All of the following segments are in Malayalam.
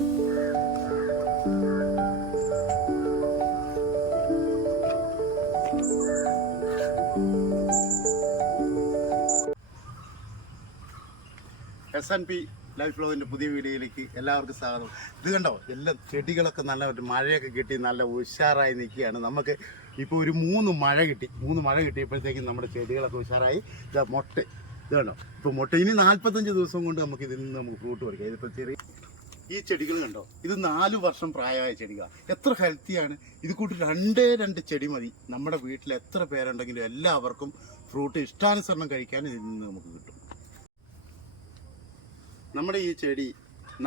എസ് എൻ പി ലൈഫ് ഫ്ലോവിന്റെ പുതിയ വീഡിയോയിലേക്ക് എല്ലാവർക്കും സ്വാഗതം. ഇത് കണ്ടോ? എല്ലാ ചെടികളൊക്കെ നല്ല മഴയൊക്കെ കിട്ടി നല്ല ഉഷാറായി നിൽക്കുകയാണ്. നമുക്ക് ഇപ്പോൾ ഒരു മൂന്ന് മഴ കിട്ടി. മൂന്ന് മഴ കിട്ടിയപ്പോഴത്തേക്കും നമ്മുടെ ചെടികളൊക്കെ ഉഷാറായി. ഇതാ മൊട്ട. ഇത് കണ്ടോ? ഇപ്പോൾ മുട്ട. ഇനി നാൽപ്പത്തഞ്ച് ദിവസം കൊണ്ട് നമുക്ക് ഇതിൽ നിന്ന് നമുക്ക് ഫ്രൂട്ട് പറിക്കാം. ഇതിപ്പോൾ ചെറിയ ഈ ചെടികൾ കണ്ടോ? ഇത് നാലു വർഷം പ്രായമായ ചെടികളാണ് എത്ര ഹെൽത്തിയാണ് ഇത് കൂട്ടി രണ്ടേ രണ്ട് ചെടി മതി. നമ്മുടെ വീട്ടിൽ എത്ര പേരുണ്ടെങ്കിലും എല്ലാവർക്കും ഫ്രൂട്ട് ഇഷ്ടാനുസരണം കഴിക്കാൻ ഇതിൽ നിന്ന് നമുക്ക് കിട്ടും. നമ്മുടെ ഈ ചെടി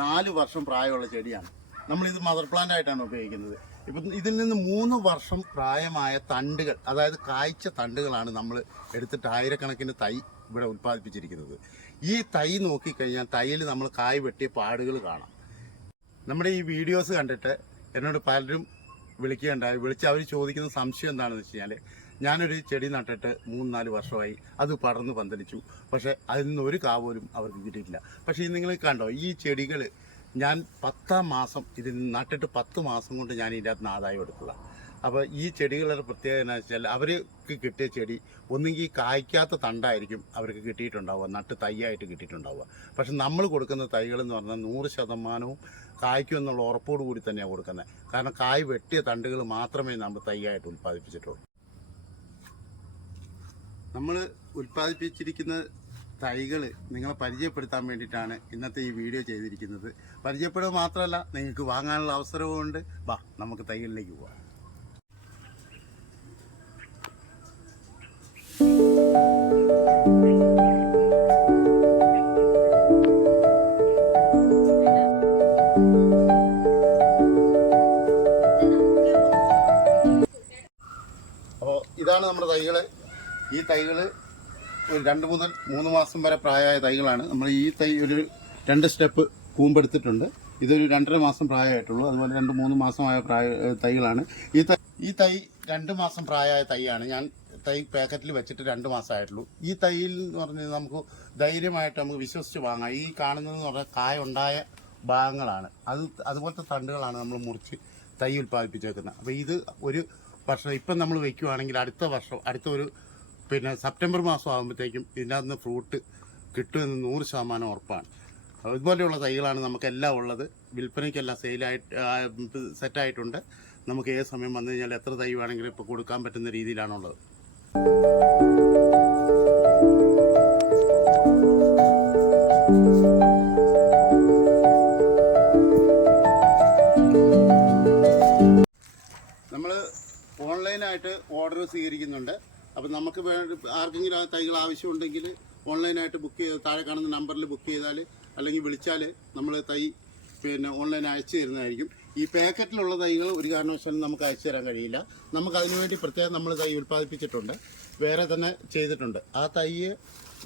നാല് വർഷം പ്രായമുള്ള ചെടിയാണ്. നമ്മളിത് മദർ പ്ലാന്റ് ആയിട്ടാണ് ഉപയോഗിക്കുന്നത്. ഇപ്പം ഇതിൽ നിന്ന് മൂന്ന് വർഷം പ്രായമായ തണ്ടുകൾ അതായത് കായ്ച്ച തണ്ടുകളാണ് നമ്മൾ എടുത്തിട്ട് ആയിരക്കണക്കിന് തൈ ഇവിടെ ഉൽപ്പാദിപ്പിച്ചിരിക്കുന്നത്. ഈ തൈ നോക്കിക്കഴിഞ്ഞാൽ തൈയിൽ നമ്മൾ കായ് വെട്ടിയ പാടുകൾ കാണാം. നമ്മുടെ ഈ വീഡിയോസ് കണ്ടിട്ട് എന്നോട് പലരും വിളിക്കുകയുണ്ടായി. വിളിച്ച് അവർ ചോദിക്കുന്ന സംശയം എന്താണെന്ന് വെച്ച് കഴിഞ്ഞാൽ ഞാനൊരു ചെടി നട്ടിട്ട് മൂന്ന് നാല് വർഷമായി അത് പടർന്ന് പന്തലിച്ചു. പക്ഷേ അതിൽ നിന്ന് ഒരു കാവോലും അവർക്ക് കിട്ടിയിട്ടില്ല. പക്ഷേ നിങ്ങൾ കണ്ടോ ഈ ചെടികൾ ഞാൻ പത്താം മാസം ഇതിൽ നട്ടിട്ട് പത്ത് മാസം കൊണ്ട് ഞാൻ ഇതിന്റെ അകത്ത് നിന്ന് ആദായം എടുക്കുക അപ്പോൾ ഈ ചെടികളുടെ പ്രത്യേകത എന്ന് വെച്ചാൽ അവർക്ക് കിട്ടിയ ചെടി ഒന്നുകിൽ കായ്ക്കാത്ത തണ്ടായിരിക്കും അവർക്ക് കിട്ടിയിട്ടുണ്ടാവുക നട്ട് തൈയായിട്ട് കിട്ടിയിട്ടുണ്ടാവുക. പക്ഷെ നമ്മൾ കൊടുക്കുന്ന തൈകൾ എന്ന് പറഞ്ഞാൽ നൂറ് ശതമാനവും കായ്ക്കും എന്നുള്ള ഉറപ്പോട് കൂടി തന്നെയാണ് കൊടുക്കുന്നത്. കാരണം കായ് വെട്ടിയ തണ്ടുകൾ മാത്രമേ നമ്മൾ തൈയായിട്ട് ഉൽപ്പാദിപ്പിച്ചിട്ടുള്ളൂ. നമ്മൾ ഉൽപ്പാദിപ്പിച്ചിരിക്കുന്ന തൈകൾ നിങ്ങളെ പരിചയപ്പെടുത്താൻ വേണ്ടിയിട്ടാണ് ഇന്നത്തെ ഈ വീഡിയോ ചെയ്തിരിക്കുന്നത്. പരിചയപ്പെടുക മാത്രമല്ല നിങ്ങൾക്ക് വാങ്ങാനുള്ള അവസരവും ഉണ്ട്. വാ നമുക്ക് തൈകളിലേക്ക് പോവാം. ഇതാണ് നമ്മുടെ തൈകൾ ഈ തൈകൾ ഒരു രണ്ട് മുതൽ മൂന്ന് മാസം വരെ പ്രായമായ തൈകളാണ്. നമ്മൾ ഈ തൈ ഒരു രണ്ട് സ്റ്റെപ്പ് കൂമ്പെടുത്തിട്ടുണ്ട്. ഇതൊരു രണ്ടര മാസം പ്രായമായിട്ടുള്ളൂ. അതുപോലെ രണ്ട് മൂന്ന് മാസമായ പ്രായ തൈകളാണ്. ഈ തൈ ഈ തൈ രണ്ട് മാസം പ്രായമായ തൈയാണ്. ഞാൻ തൈ പാക്കറ്റിൽ വെച്ചിട്ട് രണ്ട് മാസമായിട്ടുള്ളൂ. ഈ തൈയിൽ എന്ന് പറഞ്ഞാൽ നമുക്ക് ധൈര്യമായിട്ട് നമുക്ക് വിശ്വസിച്ച് വാങ്ങാം. ഈ കാണുന്നതെന്ന് പറഞ്ഞാൽ കായ ഉണ്ടായ ഭാഗങ്ങളാണ്. അത് അതുപോലത്തെ തണ്ടുകളാണ് നമ്മൾ മുറിച്ച് തൈ ഉൽപ്പാദിപ്പിച്ചേക്കുന്നത്. അപ്പോൾ ഇത് ഒരു വർഷം ഇപ്പം നമ്മൾ വെക്കുവാണെങ്കിൽ അടുത്ത വർഷം അടുത്ത ഒരു പിന്നെ സെപ്റ്റംബർ മാസം ആകുമ്പോഴത്തേക്കും ഇതിന്റെ അകത്ത് ഫ്രൂട്ട് കിട്ടുമെന്ന് നൂറ് ശതമാനം ഉറപ്പാണ്. ഇതുപോലെയുള്ള തൈകളാണ് നമുക്കെല്ലാം ഉള്ളത്. വിൽപ്പനയ്ക്കെല്ലാം സെയിലായിട്ട് സെറ്റായിട്ടുണ്ട്. നമുക്ക് ഏത് സമയം വന്നു കഴിഞ്ഞാൽ എത്ര തൈ വേണമെങ്കിലും ഇപ്പോൾ കൊടുക്കാൻ പറ്റുന്ന രീതിയിലാണുള്ളത്. ഓൺലൈനായിട്ട് ഓർഡർ സ്വീകരിക്കുന്നുണ്ട്. അപ്പം നമുക്ക് ആർക്കെങ്കിലും ആ തൈകൾ ആവശ്യമുണ്ടെങ്കിൽ ഓൺലൈനായിട്ട് ബുക്ക് ചെയ്ത് താഴെ കാണുന്ന നമ്പറിൽ ബുക്ക് ചെയ്താൽ അല്ലെങ്കിൽ വിളിച്ചാൽ നമ്മൾ തൈ പിന്നെ ഓൺലൈൻ അയച്ചു തരുന്നതായിരിക്കും. ഈ പാക്കറ്റിലുള്ള തൈകൾ ഒരു കാരണവശാലും നമുക്ക് അയച്ചു തരാൻ കഴിയില്ല. നമുക്ക് അതിനുവേണ്ടി പ്രത്യേകം നമ്മൾ തൈ ഉൽപ്പാദിപ്പിച്ചിട്ടുണ്ട്. വേറെ തന്നെ ചെയ്തിട്ടുണ്ട്. ആ തൈ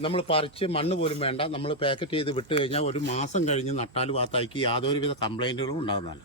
നമ്മൾ പറിച്ച് മണ്ണ് പോലും വേണ്ട. നമ്മൾ പാക്കറ്റ് ചെയ്ത് വിട്ട് കഴിഞ്ഞാൽ ഒരു മാസം കഴിഞ്ഞ് നട്ടാലും ആ തൈക്ക് യാതൊരുവിധ കംപ്ലൈന്റുകളും ഉണ്ടാകുന്നതല്ല.